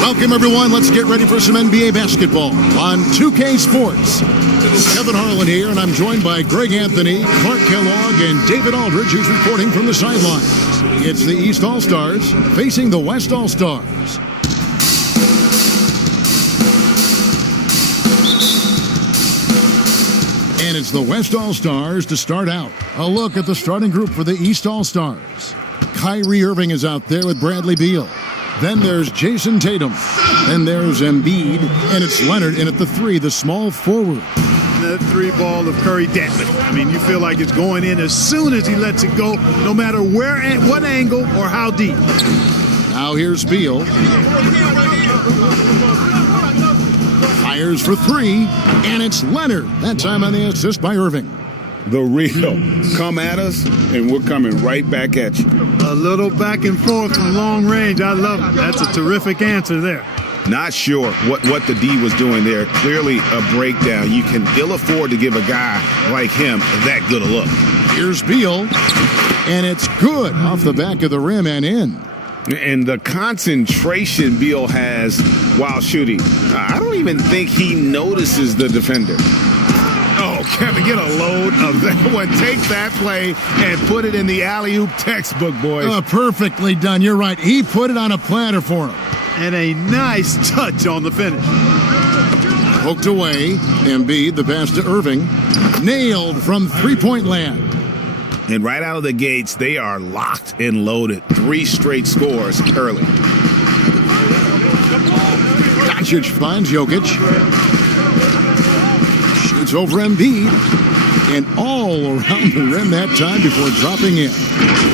Welcome, everyone. Let's get ready for some NBA basketball on 2K Sports. Kevin Harlan here, and I'm joined by Greg Anthony, Clark Kellogg, and David Aldridge, who's reporting from the sidelines. It's the East All-Stars facing the West All-Stars. And it's the West All-Stars to start out. A look at the starting group for the East All-Stars. Kyrie Irving is out there with Bradley Beal. Then there's Jason Tatum. Then there's Embiid. And it's Leonard in at the 3, the small forward. The 3 ball of Curry damping. I mean, you feel like it's going in as soon as he lets it go, no matter where, at what angle, or how deep. Now here's Beal. Fires for 3, and it's Leonard. That time on the assist by Irving. The real. Come at us, and we're coming right back at you. A little back and forth from long range. I love it. That's a terrific answer there. Not sure what the D was doing there. Clearly a breakdown. You can ill afford to give a guy like him that good a look. Here's Beal, and it's good off the back of the rim and in. And the concentration Beal has while shooting, I don't even think he notices the defender. Oh, Kevin, get a load of that one. Take that play and put it in the alley-oop textbook, boys. Perfectly done. You're right. He put it on a platter for him. And a nice touch on the finish. Poked away. Embiid, the pass to Irving. Nailed from three-point land. And right out of the gates, they are locked and loaded. 3 straight scores early. Doncic finds Jokic. Shoots over Embiid. And all around the rim that time before dropping in.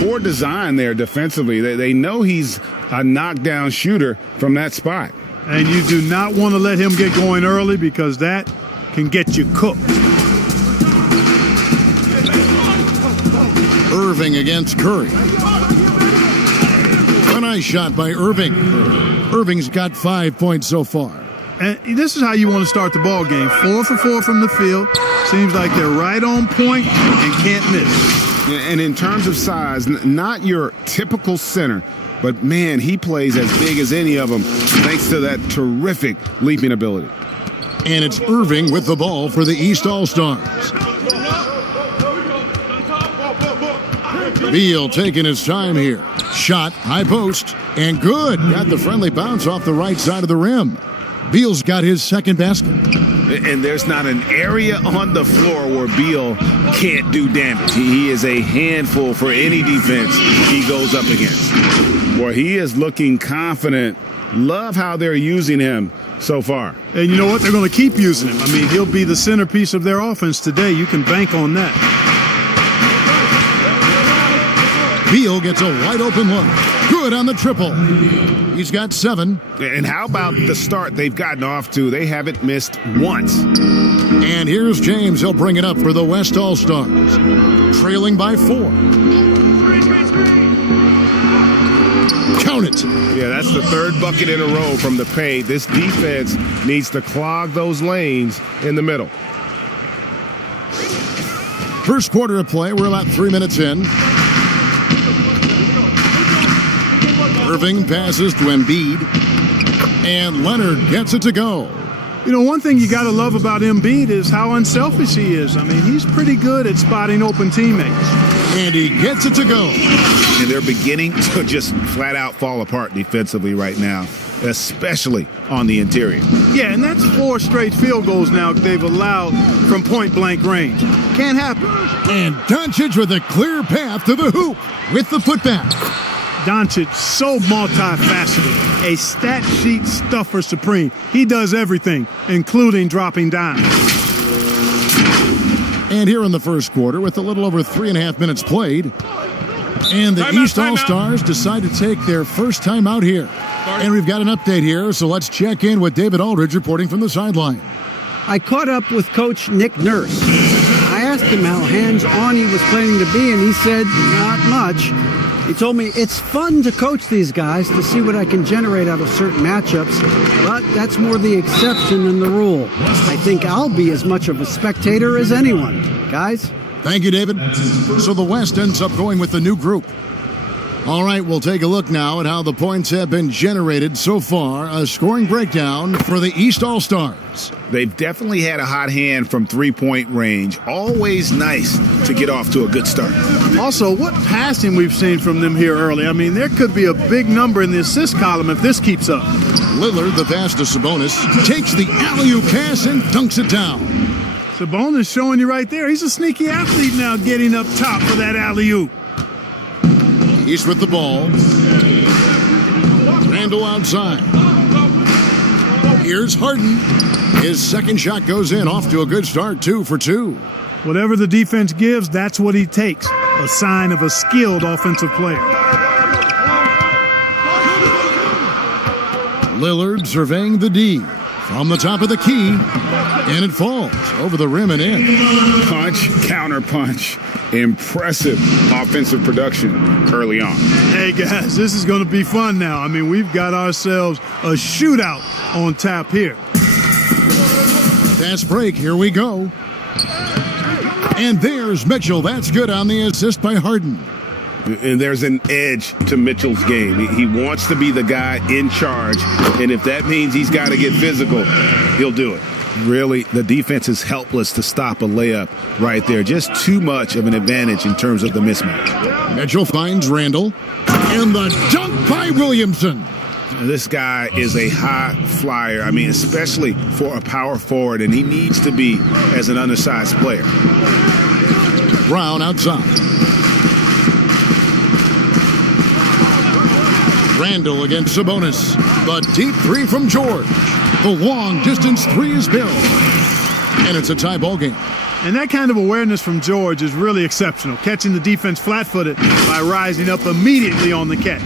Poor design there defensively. They know he's a knockdown shooter from that spot. And you do not want to let him get going early because that can get you cooked. Irving against Curry. A nice shot by Irving. Irving's got 5 points so far. And this is how you want to start the ball game. 4 for 4 from the field. Seems like they're right on point and can't miss. Yeah, and in terms of size, not your typical center, but man, he plays as big as any of them thanks to that terrific leaping ability. And it's Irving with the ball for the East All-Stars. Beal taking his time here. Shot, high post, and good. Got the friendly bounce off the right side of the rim. Beal's got his second basket. And there's not an area on the floor where Beal can't do damage. He is a handful for any defense he goes up against. Boy, he is looking confident. Love how they're using him so far. And you know what? They're going to keep using him. I mean, he'll be the centerpiece of their offense today. You can bank on that. Beal gets a wide open look. Good on the triple. He's got 7. And how about the start they've gotten off to? They haven't missed once. And here's James. He'll bring it up for the West All-Stars. Trailing by 4. Count it. Yeah, that's the 3rd bucket in a row from the paint. This defense needs to clog those lanes in the middle. First quarter of play. We're about 3 minutes in. Irving passes to Embiid, and Leonard gets it to go. You know, one thing you got to love about Embiid is how unselfish he is. I mean, he's pretty good at spotting open teammates. And he gets it to go. And they're beginning to just flat out fall apart defensively right now, especially on the interior. Yeah, and that's 4 straight field goals now they've allowed from point-blank range. Can't happen. And Doncic with a clear path to the hoop with the putback. Doncic, so multifaceted, a stat sheet stuffer supreme. He does everything, including dropping dimes. And here in the first quarter, with a little over 3.5 minutes played, and the East All-Stars decide to take their first time out here. And we've got an update here, so let's check in with David Aldridge reporting from the sideline. I caught up with Coach Nick Nurse. I asked him how hands-on he was planning to be, and he said, not much. He told me it's fun to coach these guys to see what I can generate out of certain matchups, but that's more the exception than the rule. I think I'll be as much of a spectator as anyone. Guys? Thank you, David. So the West ends up going with the new group. All right, we'll take a look now at how the points have been generated so far. A scoring breakdown for the East All-Stars. They've definitely had a hot hand from three-point range. Always nice to get off to a good start. Also, what passing we've seen from them here early. I mean, there could be a big number in the assist column if this keeps up. Lillard, the pass to Sabonis, takes the alley-oop pass and dunks it down. Sabonis showing you right there. He's a sneaky athlete now getting up top for that alley-oop. He's with the ball. Randle outside. Here's Harden. His second shot goes in, off to a good start, 2 for 2. Whatever the defense gives, that's what he takes. A sign of a skilled offensive player. Lillard surveying the D from the top of the key, and it falls over the rim and in. Punch, counter punch. Impressive offensive production early on. Hey, guys, this is going to be fun now. I mean, we've got ourselves a shootout on tap here. Fast break, here we go. And there's Mitchell. That's good on the assist by Harden. And there's an edge to Mitchell's game. He wants to be the guy in charge, and if that means he's got to get physical, he'll do it. Really, the defense is helpless to stop a layup right there. Just too much of an advantage in terms of the mismatch. Mitchell finds Randle, and the dunk by Williamson. This guy is a high flyer. I mean, especially for a power forward, and he needs to be as an undersized player. Brown outside. Randle against Sabonis. The deep three from George. The long-distance three is Bill. And it's a tie ball game. And that kind of awareness from George is really exceptional, catching the defense flat-footed by rising up immediately on the catch.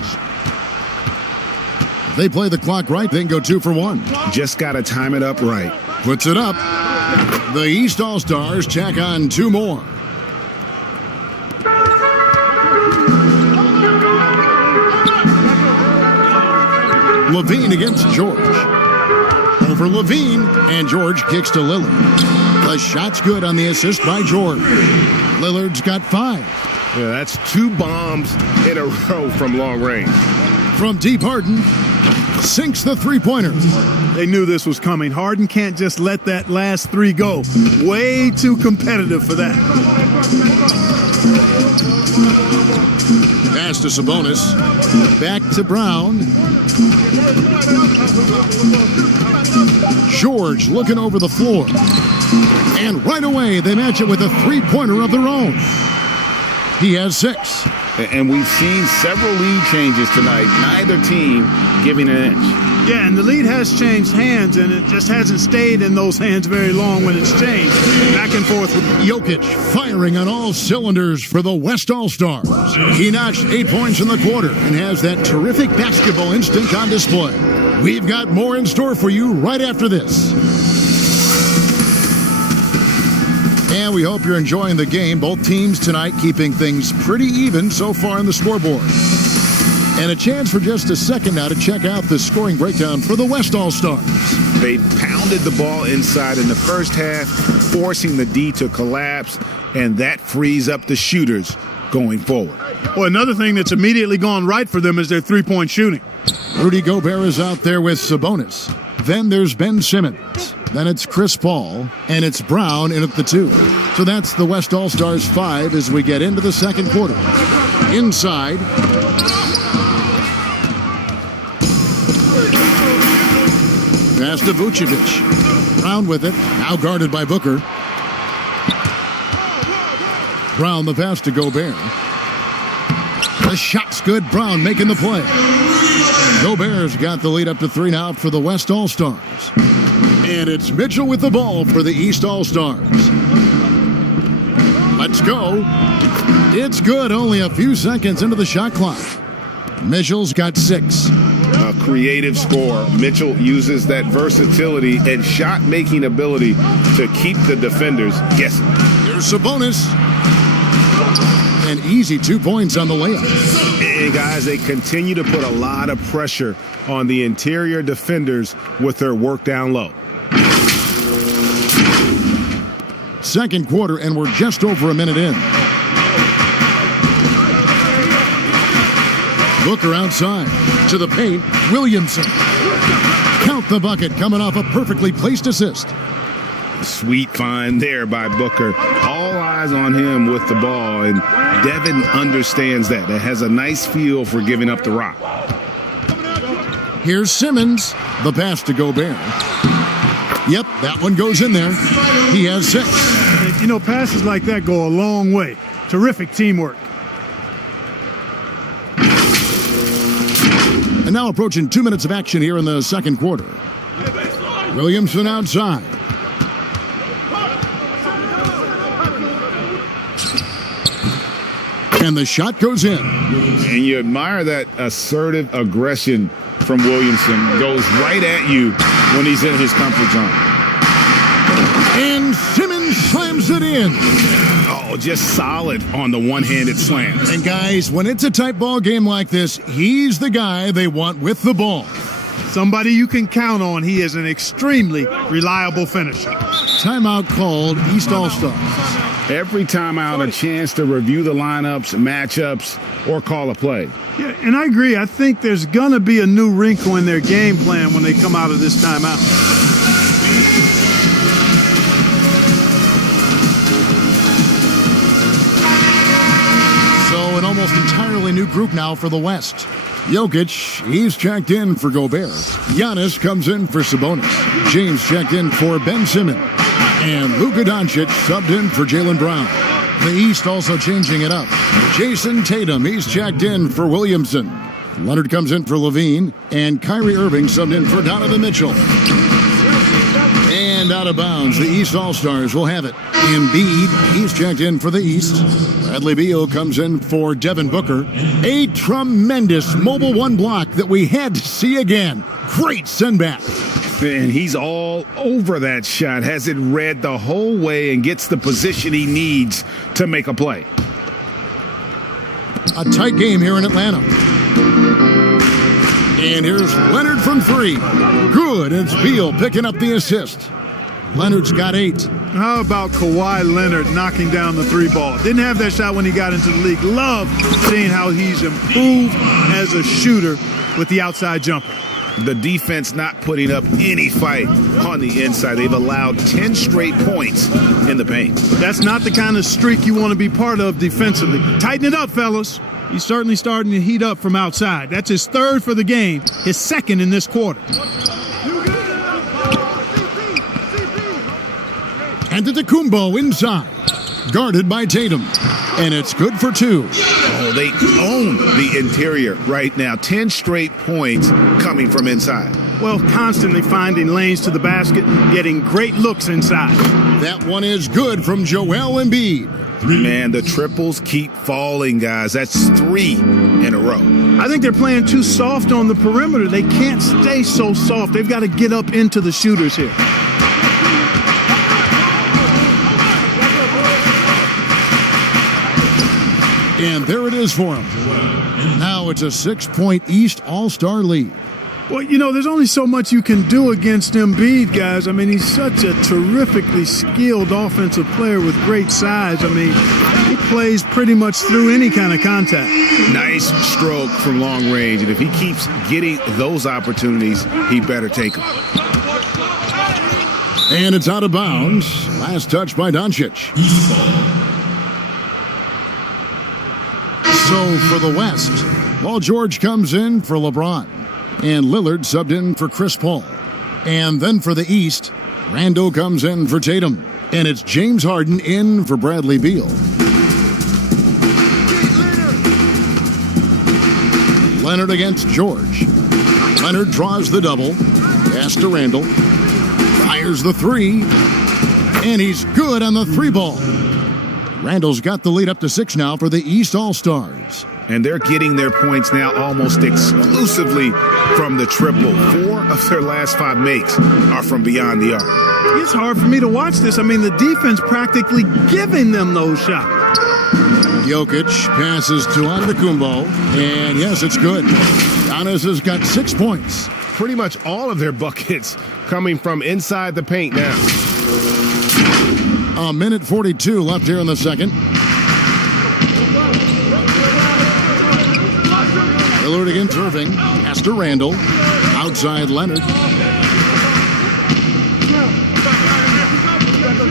They play the clock right, then go 2 for 1. Just got to time it up right. Puts it up. The East All-Stars tack on 2 more. Levine against George. Over Levine, and George kicks to Lillard. The shot's good on the assist by George. Lillard's got 5. Yeah, that's 2 bombs in a row from long range. From deep, Harden sinks the three-pointer. They knew this was coming. Harden can't just let that last 3 go. Way too competitive for that. Pass to Sabonis. Back to Brown. George looking over the floor. And right away, they match it with a three-pointer of their own. He has 6. And we've seen several lead changes tonight. Neither team giving an inch. Yeah, and the lead has changed hands, and it just hasn't stayed in those hands very long when it's changed. Back and forth. Jokic firing on all cylinders for the West All-Stars. He notched 8 points in the quarter and has that terrific basketball instinct on display. We've got more in store for you right after this. And we hope you're enjoying the game. Both teams tonight keeping things pretty even so far on the scoreboard. And a chance for just a second now to check out the scoring breakdown for the West All-Stars. They pounded the ball inside in the first half, forcing the D to collapse, and that frees up the shooters going forward. Well, another thing that's immediately gone right for them is their three-point shooting. Rudy Gobert is out there with Sabonis. Then there's Ben Simmons. Then it's Chris Paul, and it's Brown in at the 2. So that's the West All-Stars 5 as we get into the second quarter. Inside. Pass to Vucevic. Brown with it. Now guarded by Booker. Brown the pass to Gobert. The shot's good. Brown making the play. Gobert's got the lead up to 3 now for the West All-Stars. And it's Mitchell with the ball for the East All-Stars. Let's go. It's good. Only a few seconds into the shot clock. Mitchell's got 6. A creative scorer. Mitchell uses that versatility and shot-making ability to keep the defenders guessing. Here's Sabonis. An easy 2 points on the layup. And guys, they continue to put a lot of pressure on the interior defenders with their work down low. Second quarter, and we're just over a minute in. Booker outside. To the paint, Williamson. Count the bucket coming off a perfectly placed assist. Sweet find there by Booker. All eyes on him with the ball, and Devin understands that. That has a nice feel for giving up the rock. Here's Simmons. The pass to Gobert. Yep, that one goes in there. He has 6. You know, passes like that go a long way. Terrific teamwork. And now approaching 2 minutes of action here in the second quarter. Williamson outside. And the shot goes in. And you admire that assertive aggression from Williamson. Goes right at you when he's in his comfort zone. And Simmons slams it in. Oh, just solid on the one-handed slam. And guys, when it's a tight ball game like this, he's the guy they want with the ball. Somebody you can count on. He is an extremely reliable finisher. Timeout called, East All-Stars. Every timeout, a chance to review the lineups, matchups, or call a play. Yeah, and I agree. I think there's going to be a new wrinkle in their game plan when they come out of this timeout. So an almost entirely new group now for the West. Jokic, he's checked in for Gobert. Giannis comes in for Sabonis. James checked in for Ben Simmons. And Luka Doncic subbed in for Jaylen Brown. The East also changing it up. Jason Tatum, he's checked in for Williamson. Leonard comes in for Levine. And Kyrie Irving subbed in for Donovan Mitchell. And out of bounds, the East All-Stars will have it. Embiid, he's checked in for the East. Bradley Beal comes in for Devin Booker. A tremendous mobile one block that we had to see again. Great send-back. And he's all over that shot, has it read the whole way, and gets the position he needs to make a play. A tight game here in Atlanta. And here's Leonard from 3. Good. It's Beal picking up the assist. Leonard's got 8. How about Kawhi Leonard knocking down the 3 ball? Didn't have that shot when he got into the league. Love seeing how he's improved as a shooter with the outside jumper. The defense not putting up any fight on the inside. They've allowed 10 straight points in the paint. That's not the kind of streak you want to be part of defensively. Tighten it up, fellas. He's certainly starting to heat up from outside. That's his 3rd for the game, his 2nd in this quarter. Antetokounmpo inside. Guarded by Tatum. And it's good for 2. Oh, they own the interior right now. 10 straight points coming from inside. Well, constantly finding lanes to the basket, getting great looks inside. That one is good from Joel Embiid. Man, the triples keep falling, guys. That's 3 in a row. I think they're playing too soft on the perimeter. They can't stay so soft. They've got to get up into the shooters here. And there it is for him. Now it's a 6-point East All-Star lead. Well, you know, there's only so much you can do against Embiid, guys. I mean, he's such a terrifically skilled offensive player with great size. I mean, he plays pretty much through any kind of contact. Nice stroke from long range, and if he keeps getting those opportunities, he better take them. And it's out of bounds. Last touch by Doncic. So for the West, Paul George comes in for LeBron. And Lillard subbed in for Chris Paul. And then for the East, Randle comes in for Tatum. And it's James Harden in for Bradley Beal. Leonard against George. Leonard draws the double. Pass to Randle. Fires the 3. And he's good on the 3-ball. Randle's got the lead up to 6 now for the East All-Stars. And they're getting their points now almost exclusively from the triple. 4 of their last 5 makes are from beyond the arc. It's hard for me to watch this. I mean, the defense practically giving them those shots. Jokic passes to Antetokounmpo. And yes, it's good. Giannis has got 6 points. Pretty much all of their buckets coming from inside the paint now. A minute 42 left here in the second. Lillard against Irving. Pass to Randall. Outside Leonard.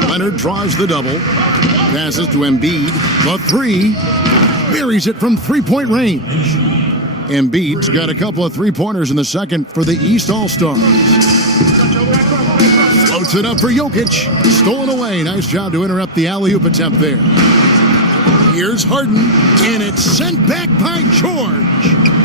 Leonard draws the double. Passes to Embiid. The three. Buries it from three-point range. Embiid's got a couple of three-pointers in the second for the East All-Stars. Floats it up for Jokic. Stolen away. Nice job to interrupt the alley-oop attempt there. Here's Harden, and it's sent back by George.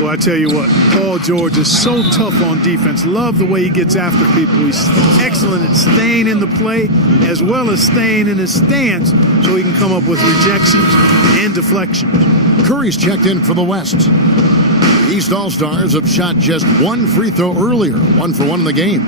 Well, I tell you what, Paul George is so tough on defense. Love the way he gets after people. He's excellent at staying in the play as well as staying in his stance so he can come up with rejections and deflections. Curry's checked in for the West. The East All-Stars have shot just one free throw earlier, 1 for 1 in the game.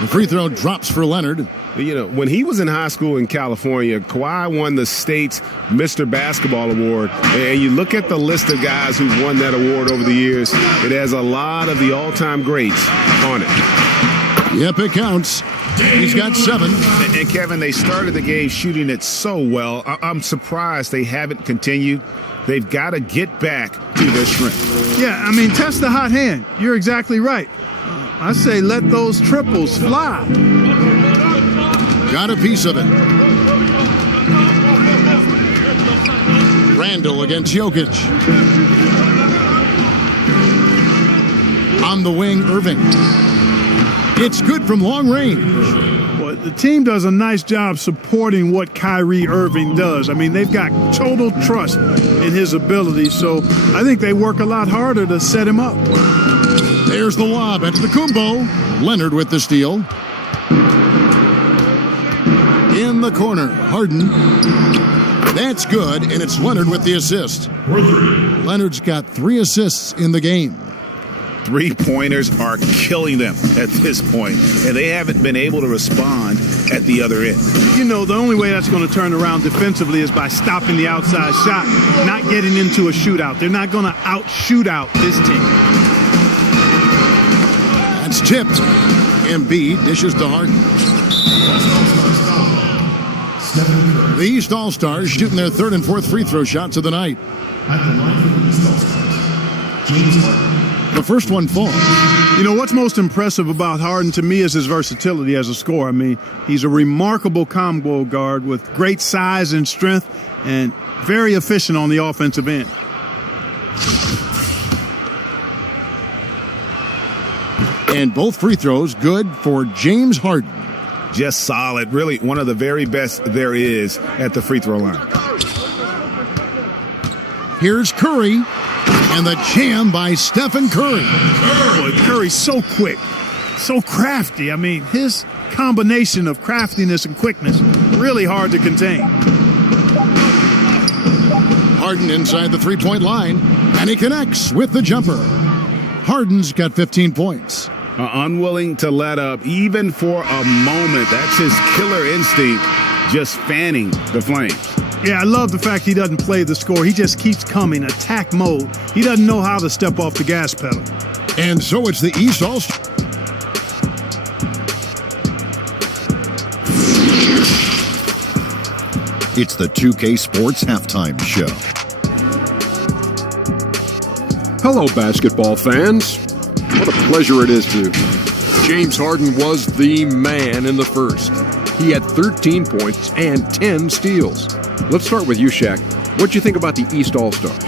The free throw drops for Leonard. You know, when he was in high school in California, Kawhi won the state's Mr. Basketball Award. And you look at the list of guys who've won that award over the years, it has a lot of the all-time greats on it. Yep, it counts. He's got 7. And Kevin, they started the game shooting it so well. I'm surprised they haven't continued. They've got to get back to their strength. Yeah, I mean, test the hot hand. You're exactly right. I say let those triples fly. Got a piece of it. Randall against Jokic. On the wing, Irving. It's good from long range. Well, the team does a nice job supporting what Kyrie Irving does. I mean, they've got total trust in his ability, so I think they work a lot harder to set him up. There's the lob at Antetokounmpo. Leonard with the steal. In the corner, Harden. That's good, and it's Leonard with the assist. Leonard's got 3 assists in the game. Three-pointers are killing them at this point, and they haven't been able to respond at the other end. You know, the only way that's going to turn around defensively is by stopping the outside shot, not getting into a shootout. They're not going to out-shootout this team. That's tipped. Embiid dishes to Harden. The East All-Stars shooting their 3rd and 4th free throw shots of the night. The first one falls. You know, what's most impressive about Harden to me is his versatility as a scorer. I mean, he's a remarkable combo guard with great size and strength and very efficient on the offensive end. And both free throws good for James Harden. Just solid. Really one of the very best there is at the free throw line. Here's Curry. And the jam by Stephen Curry. Boy, Curry's so quick, so crafty. I mean, his combination of craftiness and quickness, really hard to contain. Harden inside the three-point line, and he connects with the jumper. Harden's got 15 points. Unwilling to let up, even for a moment. That's his killer instinct, just fanning the flames. Yeah, I love the fact he doesn't play the score. He just keeps coming, attack mode. He doesn't know how to step off the gas pedal. And so it's the East All-Stars. It's the 2K Sports Halftime Show. Hello, basketball fans. What a pleasure it is to. James Harden was the man in the first. He had 13 points and 10 steals. Let's start with you, Shaq. What'd you think about the East All-Stars?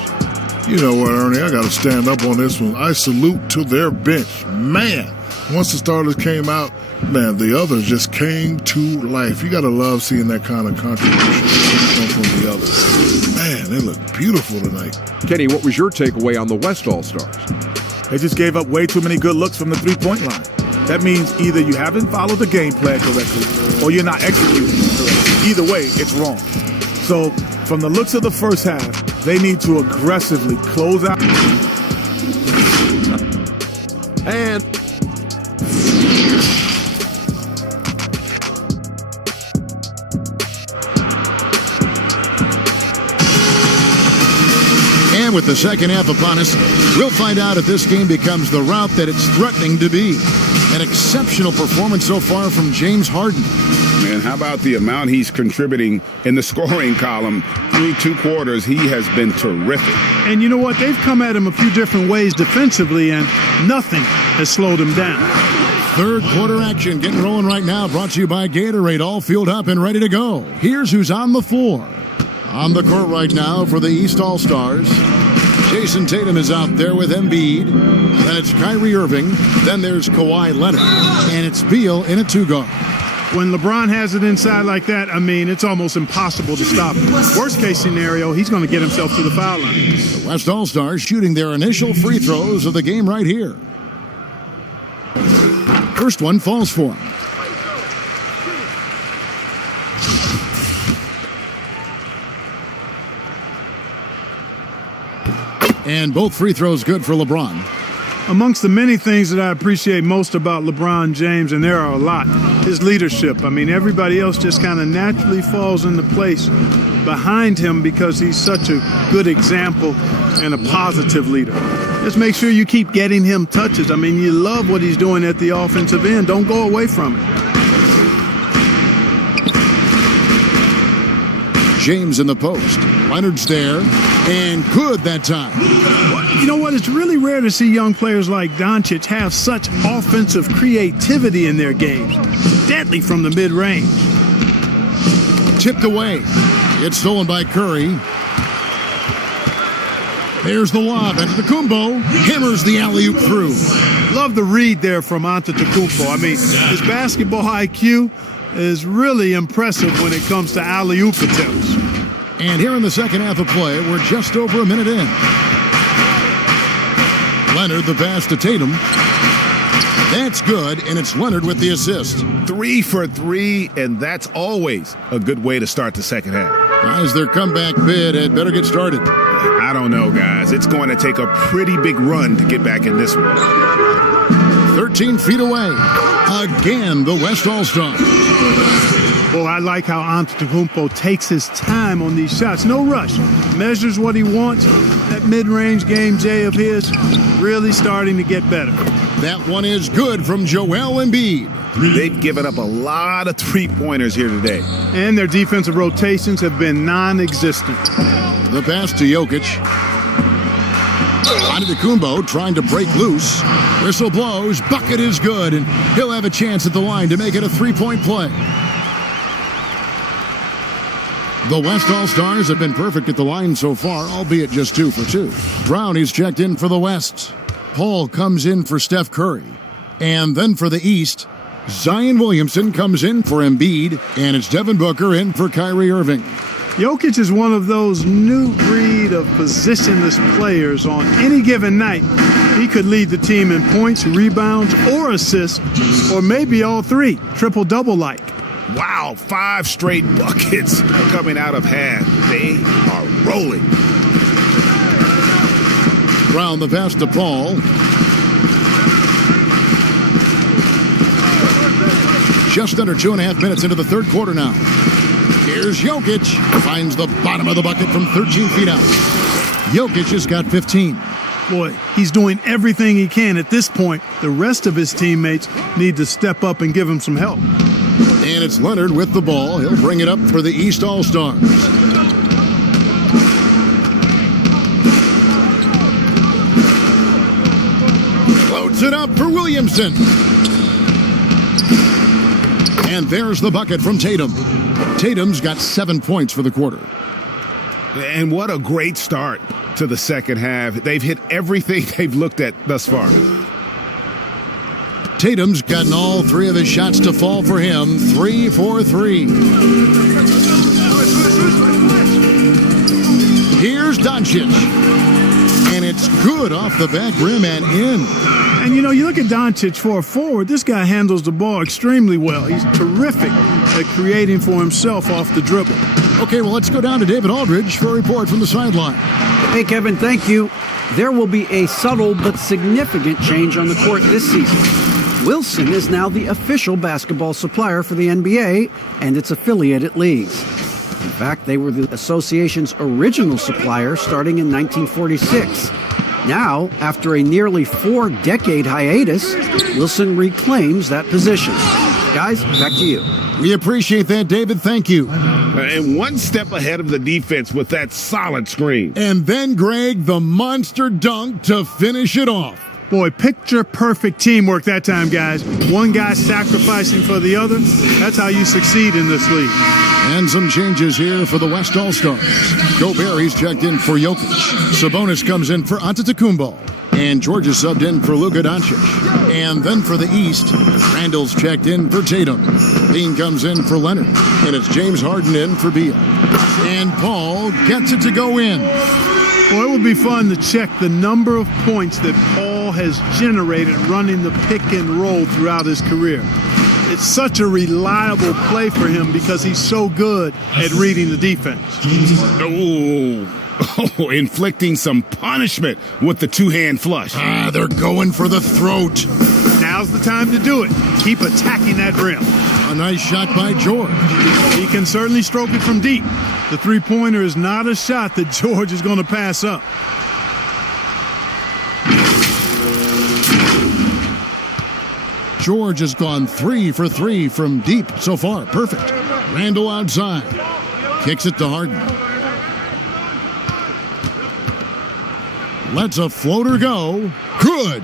You know what, Ernie? I got to stand up on this one. I salute to their bench. Man, once the starters came out, man, the others just came to life. You got to love seeing that kind of contribution come from the others. Man, they look beautiful tonight. Kenny, what was your takeaway on the West All-Stars? They just gave up way too many good looks from the three-point line. That means either you haven't followed the game plan correctly or you're not executing correctly. Either way, it's wrong. So, from the looks of the first half, they need to aggressively close out. And with the second half upon us, we'll find out if this game becomes the route that it's threatening to be. An exceptional performance so far from James Harden. man. How about the amount he's contributing in the scoring column through 2 quarters? He has been terrific. And you know what? They've come at him a few different ways defensively, and nothing has slowed him down. Third quarter action getting rolling right now, brought to you by Gatorade, all fueled up and ready to go. Here's who's on the floor. On the court right now for the East All-Stars, Jason Tatum is out there with Embiid. Then it's Kyrie Irving. Then there's Kawhi Leonard. And it's Beal in a 2-guard. When LeBron has it inside like that, I mean, it's almost impossible to stop him. Worst case scenario, he's going to get himself to the foul line. The West All-Stars shooting their initial free throws of the game right here. First one falls for him. And both free throws good for LeBron. Amongst the many things that I appreciate most about LeBron James, and there are a lot, his leadership. I mean, everybody else just kind of naturally falls into place behind him because he's such a good example and a positive leader. Just make sure you keep getting him touches. I mean, you love what he's doing at the offensive end. Don't go away from it. James in the post. Leonard's there. And good that time. You know what? It's really rare to see young players like Doncic have such offensive creativity in their games. Deadly from the mid-range. Tipped away. It's stolen by Curry. There's the lob. Antetokounmpo hammers the alley-oop through. Love the read there from Antetokounmpo. I mean, his basketball IQ is really impressive when it comes to alley-oop attempts. And here in the second half of play, we're just over a minute in. Leonard the pass to Tatum. That's good, and it's Leonard with the assist. 3 for 3, and that's always a good way to start the second half. Guys, their comeback bid had better get started. I don't know, guys. It's going to take a pretty big run to get back in this one. 13 feet away. Again, the West All-Stars. Well, I like how Antetokounmpo takes his time on these shots. No rush. Measures what he wants. That mid-range game, Jay, of his, really starting to get better. That one is good from Joel Embiid. They've given up a lot of three-pointers here today. And their defensive rotations have been non-existent. The pass to Jokic. Antetokounmpo trying to break loose. Whistle blows. Bucket is good, and he'll have a chance at the line to make it a 3-point play. The West All-Stars have been perfect at the line so far, albeit just 2 for 2. Brownie's checked in for the West. Paul comes in for Steph Curry. And then for the East, Zion Williamson comes in for Embiid, and it's Devin Booker in for Kyrie Irving. Jokic is one of those new breed of positionless players. On any given night, he could lead the team in points, rebounds, or assists, or maybe all 3, triple-double-like. Wow, 5 straight buckets coming out of half. They are rolling. Brown the pass to Paul. Just under 2.5 minutes into the third quarter now. Here's Jokic. Finds the bottom of the bucket from 13 feet out. Jokic has got 15. Boy, he's doing everything he can at this point. The rest of his teammates need to step up and give him some help. And it's Leonard with the ball. He'll bring it up for the East All-Stars. Floats it up for Williamson. And there's the bucket from Tatum. Tatum's got 7 points for the quarter. And what a great start to the second half. They've hit everything they've looked at thus far. Tatum's gotten all 3 of his shots to fall for him. 3 for 3. Here's Doncic. And it's good off the back rim and in. And, you know, you look at Doncic for a forward, this guy handles the ball extremely well. He's terrific at creating for himself off the dribble. Okay, well, let's go down to David Aldridge for a report from the sideline. Hey, Kevin, thank you. There will be a subtle but significant change on the court this season. Wilson is now the official basketball supplier for the NBA and its affiliated leagues. In fact, they were the association's original supplier starting in 1946. Now, after a nearly 4-decade hiatus, Wilson reclaims that position. Guys, back to you. We appreciate that, David. Thank you. And one step ahead of the defense with that solid screen. And then, Greg, the monster dunk to finish it off. Boy, picture-perfect teamwork that time, guys. One guy sacrificing for the other. That's how you succeed in this league. And some changes here for the West All-Stars. Gobert, he's checked in for Jokic. Sabonis comes in for Antetokounmpo. And George is subbed in for Luka Doncic. And then for the East, Randall's checked in for Tatum. Bean comes in for Leonard. And it's James Harden in for Beal. And Paul gets it to go in. Well, it would be fun to check the number of points that Paul has generated running the pick and roll throughout his career. It's such a reliable play for him because he's so good at reading the defense. Oh, inflicting some punishment with the two-hand flush. They're going for the throat. Now's the time to do it. Keep attacking that rim. A nice shot by George. He can certainly stroke it from deep. The three-pointer is not a shot that George is going to pass up. George has gone 3 for 3 from deep so far. Perfect. Randall outside. Kicks it to Harden. Lets a floater go. Good.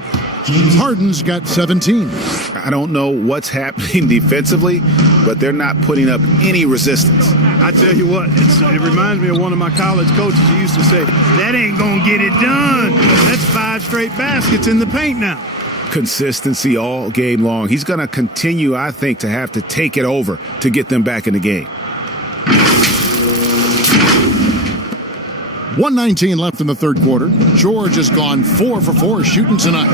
Harden's got 17. I don't know what's happening defensively, but they're not putting up any resistance. I tell you what, it reminds me of one of my college coaches who used to say, that ain't going to get it done. That's 5 straight baskets in the paint now. Consistency all game long. He's going to continue, I think, to have to take it over to get them back in the game. 1:19 left in the third quarter. George has gone 4 for 4 shooting tonight.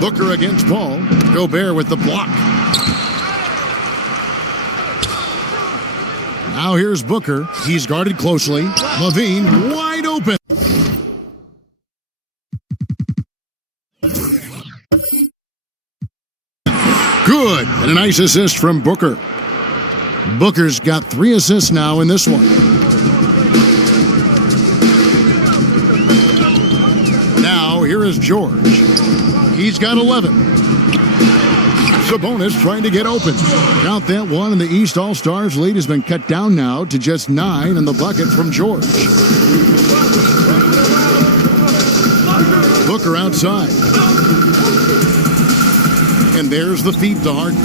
Booker against Paul. Gobert with the block. Now here's Booker. He's guarded closely. Levine wide open. Good. And a nice assist from Booker. Booker's got 3 assists now in this one. Now here is George. He's got 11. Sabonis trying to get open. Count that one, and the East All-Stars lead has been cut down now to just 9 in the bucket from George. Booker outside. And there's the feed to Harden.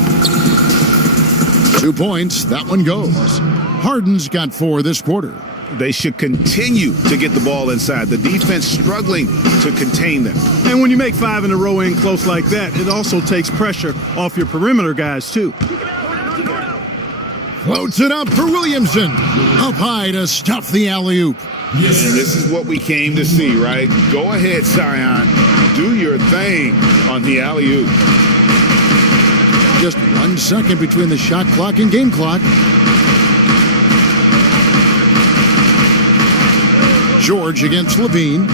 2 points. That one goes. Harden's got 4 this quarter. They should continue to get the ball inside. The defense struggling to contain them. And when you make 5 in a row in close like that, it also takes pressure off your perimeter guys, too. Floats it up for Williamson. Up high to stuff the alley-oop. Yes. And this is what we came to see, right? Go ahead, Zion. Do your thing on the alley-oop. Just 1 second between the shot clock and game clock. George against Levine.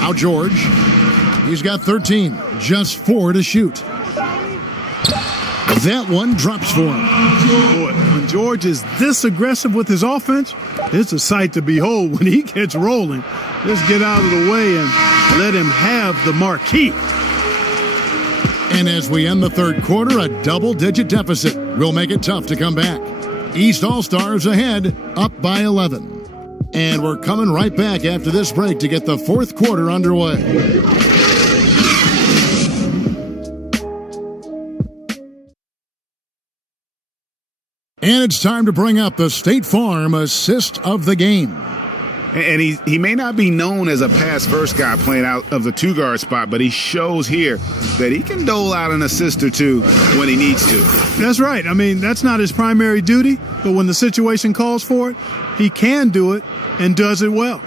Now George. He's got 13. Just 4 to shoot. That one drops for him. Boy, when George is this aggressive with his offense, it's a sight to behold when he gets rolling. Just get out of the way and let him have the marquee. And as we end the third quarter, a double-digit deficit will make it tough to come back. East All-Stars ahead, up by 11. And we're coming right back after this break to get the fourth quarter underway. And it's time to bring up the State Farm assist of the game. And he may not be known as a pass-first guy playing out of the two-guard spot, but he shows here that he can dole out an assist or two when he needs to. That's right. I mean, that's not his primary duty, but when the situation calls for it, he can do it and does it well.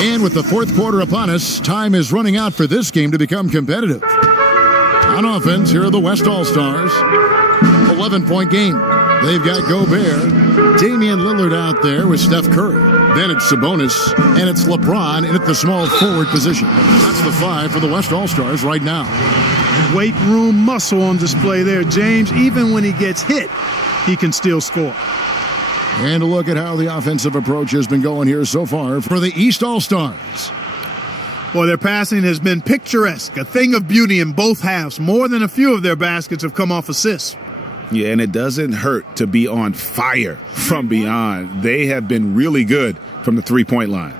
And with the fourth quarter upon us, time is running out for this game to become competitive. On offense, here are the West All-Stars. 11-point game. They've got Gobert, Damian Lillard out there with Steph Curry. Then it's Sabonis, and it's LeBron in at the small forward position. That's the 5 for the West All-Stars right now. Weight room muscle on display there, James. Even when he gets hit, he can still score. And a look at how the offensive approach has been going here so far for the East All-Stars. Boy, their passing has been picturesque, a thing of beauty in both halves. More than a few of their baskets have come off assists. Yeah, and it doesn't hurt to be on fire from beyond. They have been really good from the three-point line.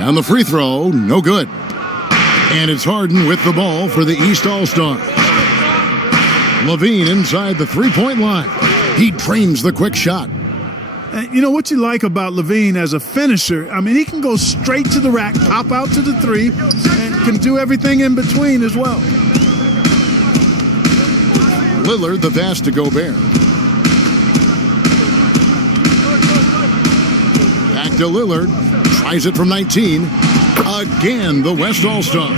And the free throw, no good. And it's Harden with the ball for the East All-Stars. LaVine inside the three-point line. He trains the quick shot. You know what you like about LaVine as a finisher? I mean, he can go straight to the rack, pop out to the three, and can do everything in between as well. Lillard the pass to Gobert. Back to Lillard. Tries it from 19. Again, the West All-Stars.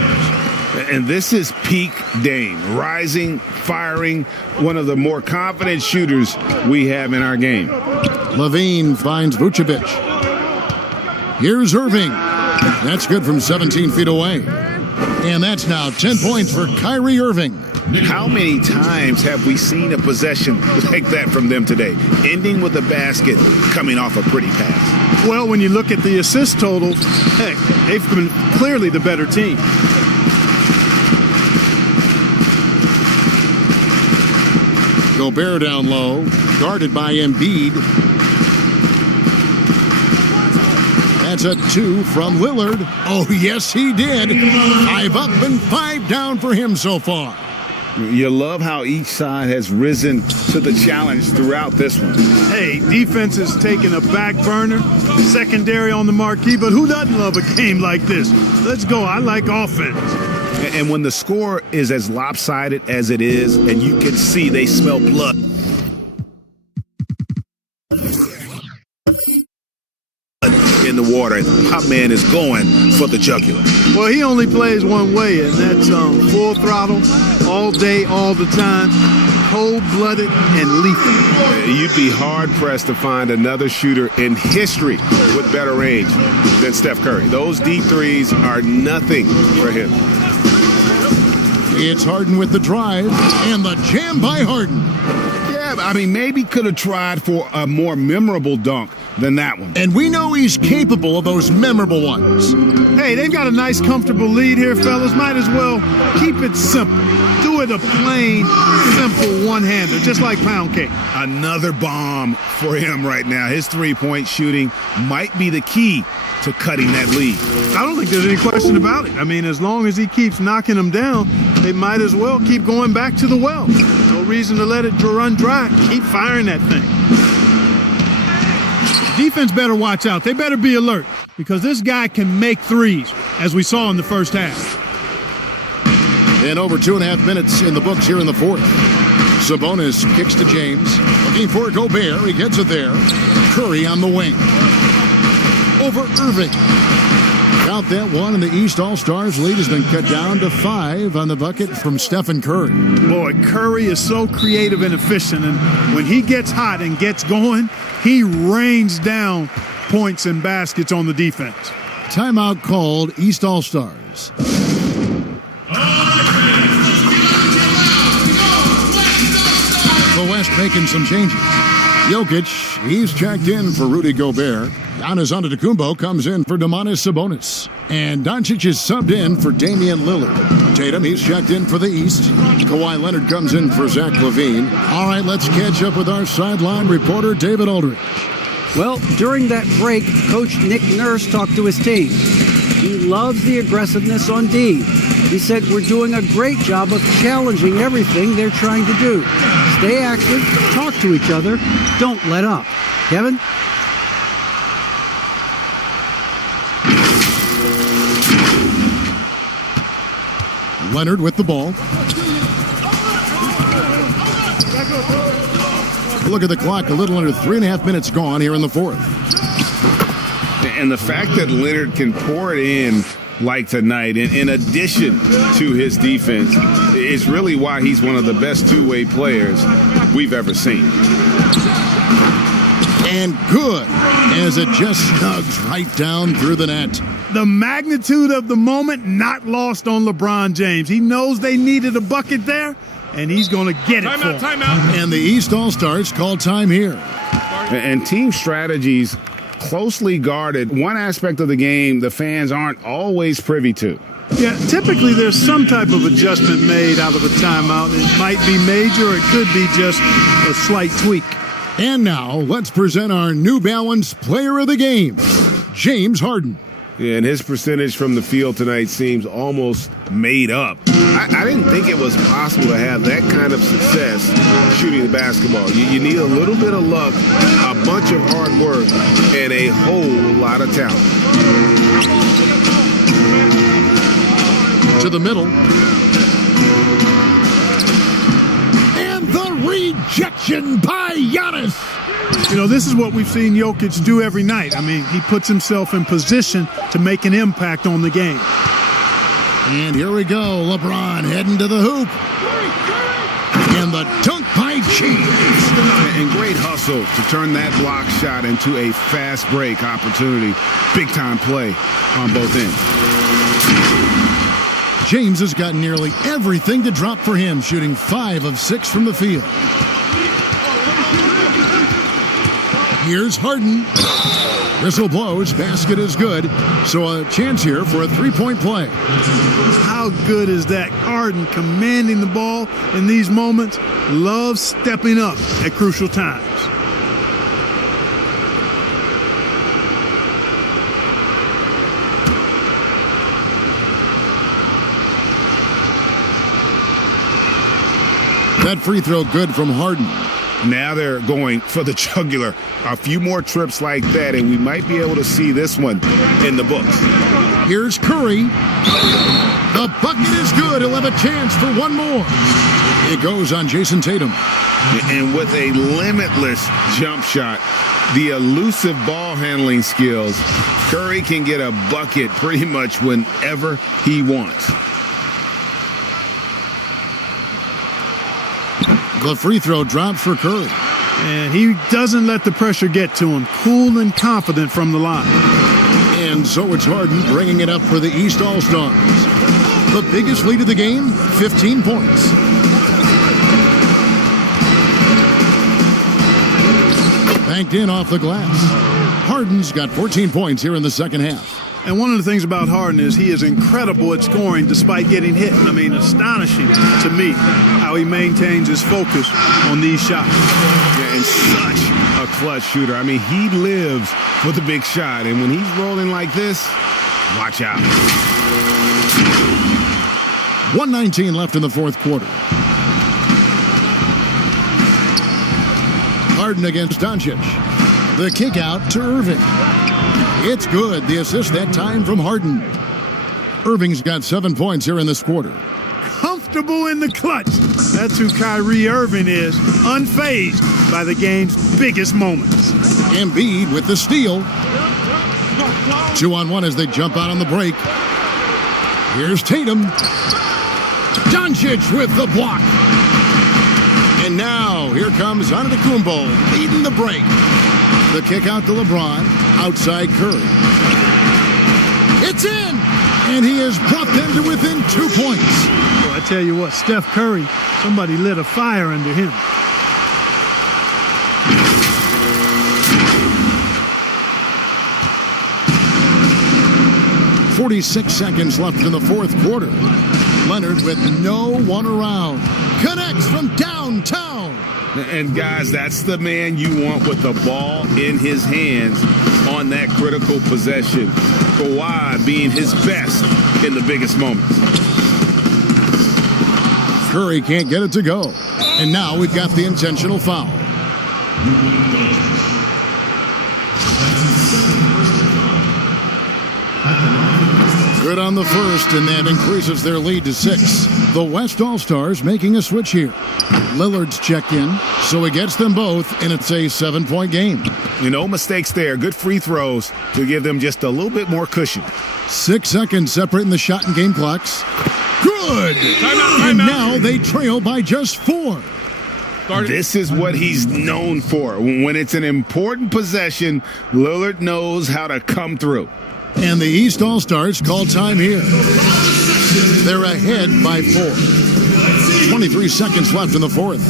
And this is peak Dame. Rising, firing, one of the more confident shooters we have in our game. LaVine finds Vucevic. Here's Irving. That's good from 17 feet away. And that's now 10 points for Kyrie Irving. How many times have we seen a possession like that from them today? Ending with a basket, coming off a pretty pass. Well, when you look at the assist totals, heck, they've been clearly the better team. Gobert down low, guarded by Embiid. That's a 2 from Lillard. Oh, yes, he did. 5 up and 5 down for him so far. You love how each side has risen to the challenge throughout this one. Hey, defense has taken a back burner, secondary on the marquee, but who doesn't love a game like this? Let's go. I like offense. And when the score is as lopsided as it is, and you can see they smell blood. In the water, our man is going for the jugular. Well, he only plays one way, and that's full throttle, all day, all the time, cold-blooded and lethal. You'd be hard-pressed to find another shooter in history with better range than Steph Curry. Those deep threes are nothing for him. It's Harden with the drive, and the jam by Harden. Yeah, I mean, maybe could have tried for a more memorable dunk than that one. And we know he's capable of those memorable ones. Hey, they've got a nice, comfortable lead here, fellas. Might as well keep it simple. Do it a plain, simple one-hander, just like pound cake. Another bomb for him right now. His three-point shooting might be the key to cutting that lead. I don't think there's any question about it. I mean, as long as he keeps knocking them down, they might as well keep going back to the well. No reason to let it run dry. Keep firing that thing. Defense better watch out. They better be alert because this guy can make threes, as we saw in the first half. And over 2.5 minutes in the books here in the fourth. Sabonis kicks to James. Looking for Gobert. He gets it there. Curry on the wing. Over Irving. Count that one, and the East All-Stars lead has been cut down to 5 on the bucket from Stephen Curry. Boy, Curry is so creative and efficient, and when he gets hot and gets going, he rains down points and baskets on the defense. Timeout called, East All-Stars. The West making some changes. Jokic, he's checked in for Rudy Gobert. Giannis Antetokounmpo comes in for Domantas Sabonis. And Doncic is subbed in for Damian Lillard. Tatum, he's checked in for the East. Kawhi Leonard comes in for Zach LaVine. All right, let's catch up with our sideline reporter, David Aldridge. Well, during that break, Coach Nick Nurse talked to his team. He loves the aggressiveness on D. He said, we're doing a great job of challenging everything they're trying to do. Stay active, talk to each other, don't let up. Kevin? Leonard with the ball. Look at the clock, a little under 3.5 minutes gone here in the fourth. And the fact that Leonard can pour it in like tonight, in addition to his defense, is really why he's one of the best two-way players we've ever seen. And good, as it just snugs right down through the net. the magnitude of the moment not lost on LeBron James. He knows they needed a bucket there, and he's going to get it for them. Timeout. And the East All-Stars call time here. And team strategies closely guarded. One aspect of the game the fans aren't always privy to. Yeah, typically there's some type of adjustment made out of a timeout. It might be major, or it could be just a slight tweak. And now, let's present our New Balance Player of the Game, James Harden. Yeah, and his percentage from the field tonight seems almost made up. I didn't think it was possible to have that kind of success shooting the basketball. You need a little bit of luck, a bunch of hard work, and a whole lot of talent. To the middle. And the rejection by Giannis. You know, this is what we've seen Jokic do every night. I mean, he puts himself in position to make an impact on the game. And here we go. LeBron heading to the hoop. And the dunk by James. And great hustle to turn that block shot into a fast break opportunity. Big time play on both ends. James has got nearly everything to drop for him, shooting 5 of 6 from the field. Here's Harden. Whistle blows, basket is good, so a chance here for a three-point play. How good is that? Harden commanding the ball in these moments, loves stepping up at crucial times. That free throw good from Harden. Now they're going for the jugular. A few more trips like that, and we might be able to see this one in the books. Here's Curry. The bucket is good. He'll have a chance for one more. It goes on Jason Tatum. And with a limitless jump shot, the elusive ball handling skills, Curry can get a bucket pretty much whenever he wants. The free throw drops for Curry. And he doesn't let the pressure get to him. Cool and confident from the line. And so it's Harden bringing it up for the East All-Stars. The biggest lead of the game, 15 points. Banked in off the glass. Harden's got 14 points here in the second half. And one of the things about Harden is he is incredible at scoring despite getting hit. I mean, astonishing to me how he maintains his focus on these shots. Yeah, and such a clutch shooter. I mean, he lives for the big shot. And when he's rolling like this, watch out. 1:19 left in the fourth quarter. Harden against Doncic. The kick out to Irving. It's good. The assist that time from Harden. Irving's got 7 points here in this quarter. Comfortable in the clutch. That's who Kyrie Irving is, unfazed by the game's biggest moments. Embiid with the steal. 2-on-1 as they jump out on the break. Here's Tatum. Doncic with the block. And now here comes Antetokounmpo leading the break. The kick out to LeBron. Outside Curry. It's in! And he has brought them to within 2 points. Well, I tell you what, Steph Curry, somebody lit a fire under him. .46 seconds left in the fourth quarter. Leonard with no one around. Connects from downtown. And guys, that's the man you want with the ball in his hands on that critical possession. Kawhi being his best in the biggest moments. Curry can't get it to go. And now we've got the intentional foul. Good on the first, and that increases their lead to 6. The West All-Stars making a switch here. Lillard's checked in, so he gets them both, and it's a 7-point game. No mistakes there. Good free throws to give them just a little bit more cushion. 6 seconds separating the shot and game clocks. Good! And now they trail by just 4. This is what he's known for. When it's an important possession, Lillard knows how to come through. And the East All-Stars call time here. They're ahead by 4. 23 seconds left in the fourth.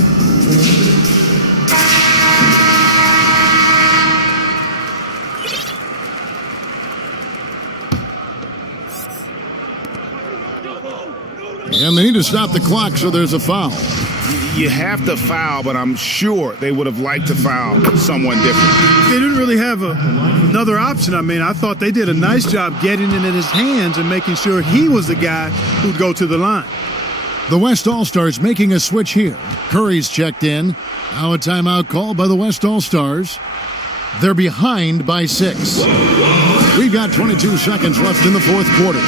And they need to stop the clock, so there's a foul. You have to foul, but I'm sure they would have liked to foul someone different. They didn't really have another option. I mean, I thought they did a nice job getting it in his hands and making sure he was the guy who'd go to the line. The West All-Stars making a switch here. Curry's checked in. Now a timeout called by the West All-Stars. They're behind by 6. We've got 22 seconds left in the fourth quarter.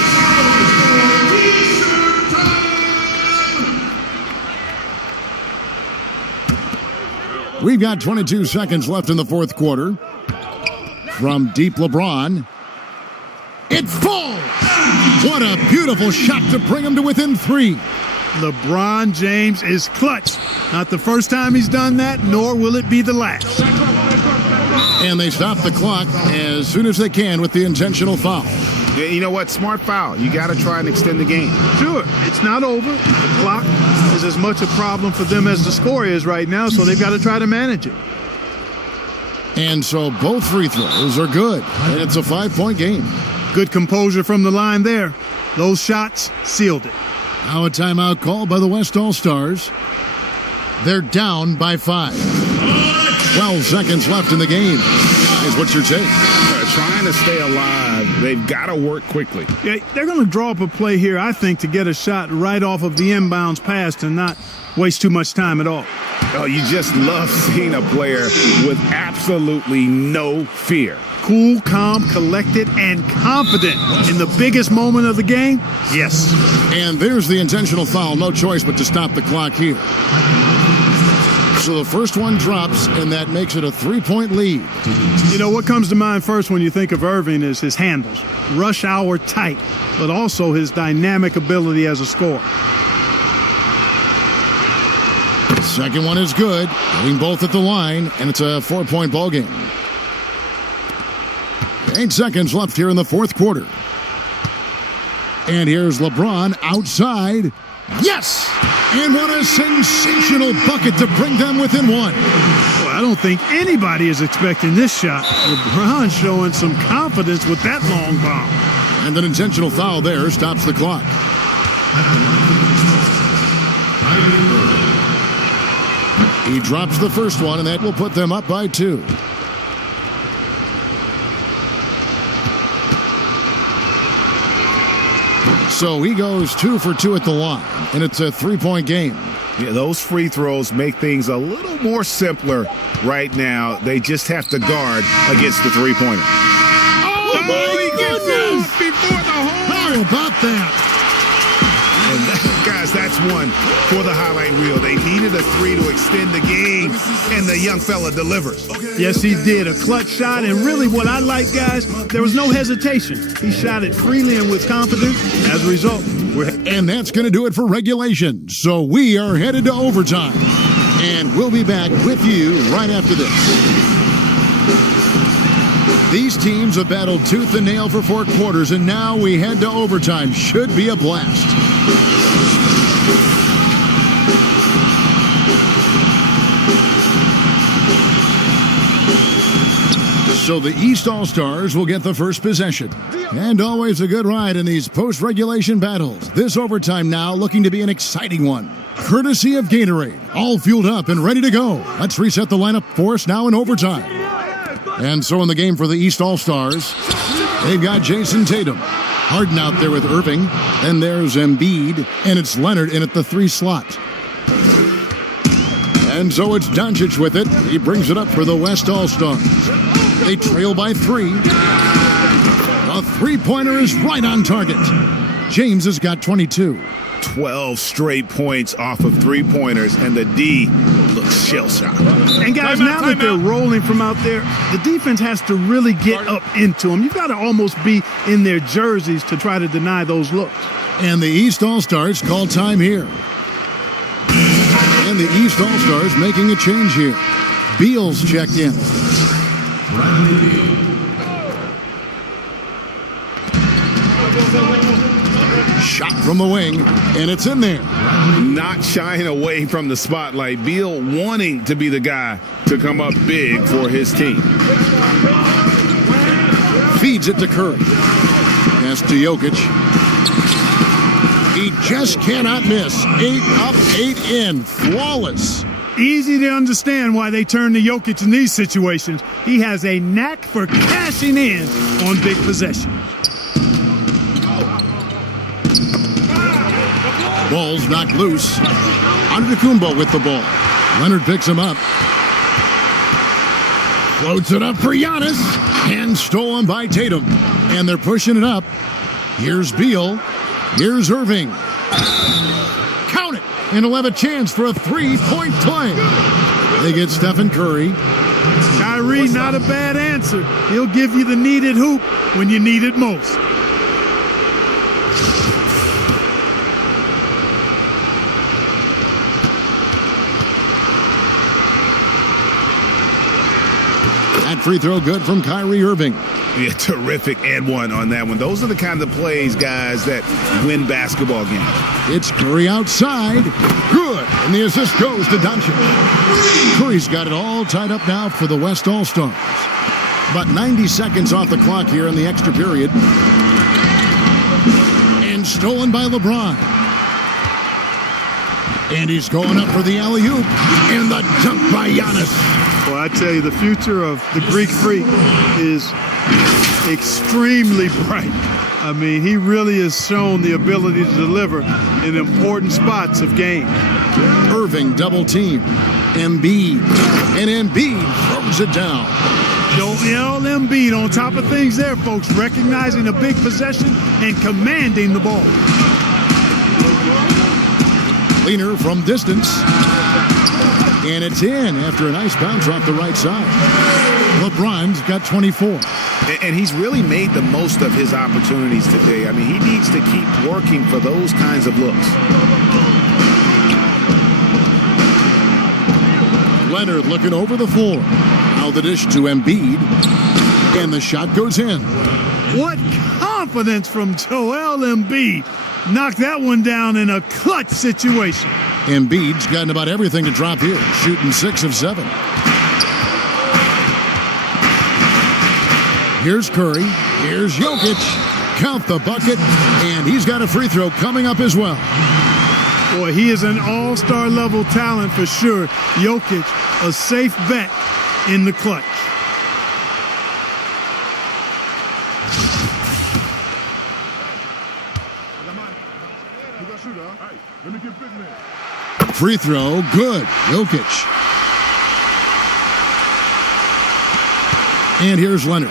We've got 22 seconds left in the fourth quarter. From deep LeBron. It falls! What a beautiful shot to bring him to within 3. LeBron James is clutch. Not the first time he's done that, nor will it be the last. And they stop the clock as soon as they can with the intentional foul. Yeah, you know what? Smart foul. You got to try and extend the game. Sure, it's not over. The clock is as much a problem for them as the score is right now, so they've got to try to manage it. And so both free throws are good, and it's a 5-point game. Good composure from the line there. Those shots sealed it. Now a timeout called by the West All-Stars. They're down by 5. 12 seconds left in the game. Guys, what's your take? Trying to stay alive, they've got to work quickly. Yeah, they're going to draw up a play here, I think, to get a shot right off of the inbounds pass and not waste too much time at all. Oh, you just love seeing a player with absolutely no fear. Cool, calm, collected, and confident in the biggest moment of the game? Yes. And there's the intentional foul. No choice but to stop the clock here. So the first one drops, and that makes it a 3-point lead. You know, what comes to mind first when you think of Irving is his handles. Rush hour tight, but also his dynamic ability as a scorer. Second one is good. Hitting both at the line, and it's a 4-point ball game. 8 seconds left here in the fourth quarter. And here's LeBron outside. Yes! And what a sensational bucket to bring them within 1. Well, I don't think anybody is expecting this shot. LeBron showing some confidence with that long bomb. And an intentional foul there stops the clock. He drops the first one, and that will put them up by 2. So he goes 2 for 2 at the line, and it's a 3-point game. Yeah, those free throws make things a little more simpler right now. They just have to guard against the three-pointer. Oh, my goodness! Before the hole. How about that? And that, guys, that's one for the highlight reel. They needed a 3 to extend the game, and the young fella delivers. Yes, he did. A clutch shot, and really what I like, guys, there was no hesitation. He shot it freely and with confidence. As a result, and that's going to do it for regulation. So we are headed to overtime, and we'll be back with you right after this. These teams have battled tooth and nail for 4 quarters, and now we head to overtime. Should be a blast. So the East All-Stars will get the first possession. And always a good ride in these post-regulation battles. This overtime now looking to be an exciting one. Courtesy of Gatorade. All fueled up and ready to go. Let's reset the lineup for us now in overtime. And so in the game for the East All-Stars, they've got Jason Tatum. Harden out there with Irving. And there's Embiid. And it's Leonard in at the 3 slot. And so it's Doncic with it. He brings it up for the West All-Stars. They trail by 3. A three-pointer is right on target. James has got 22. 12 straight points off of three-pointers, and the D looks shell-shocked. And guys, now that they're rolling from out there, the defense has to really get up into them. You've got to almost be in their jerseys to try to deny those looks. And the East All-Stars call time here. And the East All-Stars making a change here. Beal's checked in. Shot from the wing, and it's in there. Not shying away from the spotlight. Beal wanting to be the guy to come up big for his team. Feeds it to Curry. Pass to Jokic. He just cannot miss. 8 up, 8 in. Flawless. Easy to understand why they turn to Jokic in these situations. He has a knack for cashing in on big possessions. Ball's knocked loose. Antetokounmpo with the ball. Leonard picks him up. Floats it up for Giannis. And stolen by Tatum. And they're pushing it up. Here's Beal. Here's Irving. Count it. And he'll have a chance for a three-point play. They get Stephen Curry. Kyrie, not a bad answer. He'll give you the needed hoop when you need it most. That free throw good from Kyrie Irving. Yeah, terrific and one on that one. Those are the kind of plays, guys, that win basketball games. It's Curry outside. Good. And the assist goes to Doncic. Curry's got it all tied up now for the West All-Stars. About 90 seconds off the clock here in the extra period. And stolen by LeBron. And he's going up for the alley-oop. And the dunk by Giannis. Well, I tell you, the future of the Greek Freak is extremely bright. I mean, he really has shown the ability to deliver in important spots of game. Irving double team. Embiid. And Embiid throws it down. Joel Embiid on top of things there, folks, recognizing a big possession and commanding the ball. Leaner from distance. And it's in after a nice bounce off the right side. LeBron's got 24. And he's really made the most of his opportunities today. I mean, he needs to keep working for those kinds of looks. Leonard looking over the floor. Now the dish to Embiid. And the shot goes in. What confidence from Joel Embiid. Knocked that one down in a clutch situation. Embiid's gotten about everything to drop here, shooting 6 of 7. Here's Curry. Here's Jokic. Count the bucket. And he's got a free throw coming up as well. Boy, he is an all-star level talent for sure. Jokic, a safe bet in the clutch. Free throw, good. Jokic. And here's Leonard.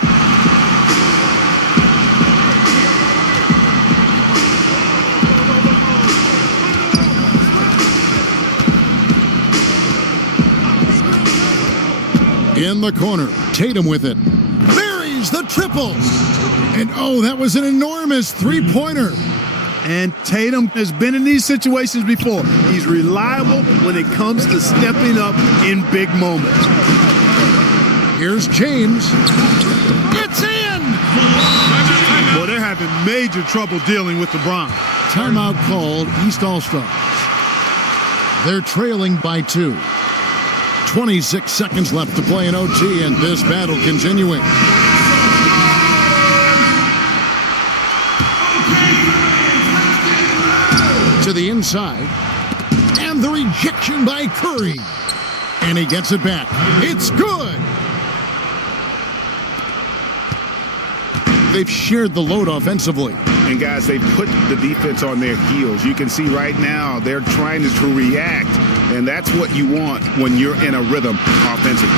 In the corner, Tatum with it. Buries the triple. And oh, that was an enormous three-pointer. And Tatum has been in these situations before. He's reliable when it comes to stepping up in big moments. Here's James. It's in! Well, they're having major trouble dealing with LeBron. Timeout called, East All-Stars. They're trailing by 2. 26 seconds left to play in OT, and this battle continuing. To the inside, and the rejection by Curry, and he gets it back. It's good. They've shared the load offensively. And guys, they put the defense on their heels. You can see right now they're trying to react, and that's what you want when you're in a rhythm offensively.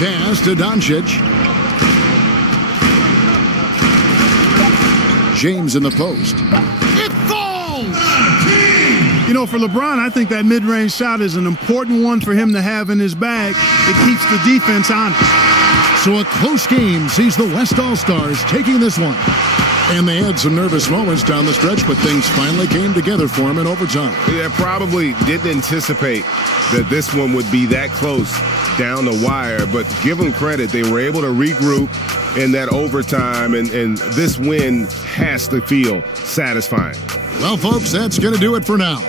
Pass to Doncic. James in the post. It falls! You know, for LeBron, I think that mid-range shot is an important one for him to have in his bag. It keeps the defense honest. So a close game sees the West All-Stars taking this one. And they had some nervous moments down the stretch, but things finally came together for them in overtime. Yeah, probably didn't anticipate that this one would be that close down the wire, but give them credit. They were able to regroup in that overtime, and this win has to feel satisfying. Well, folks, that's going to do it for now.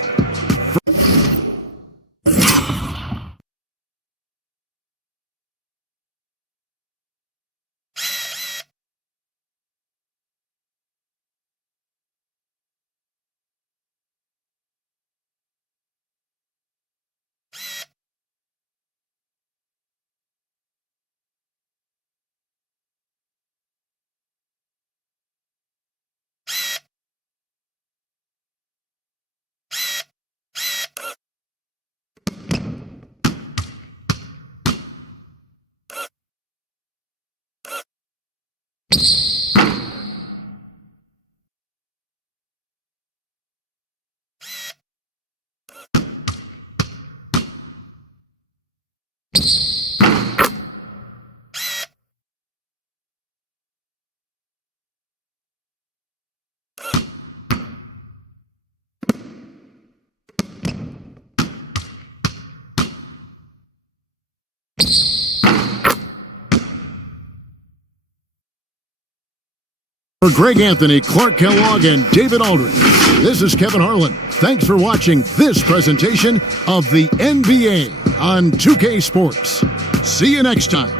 For Greg Anthony, Clark Kellogg, and David Aldridge, this is Kevin Harlan. Thanks for watching this presentation of the NBA on 2K Sports. See you next time.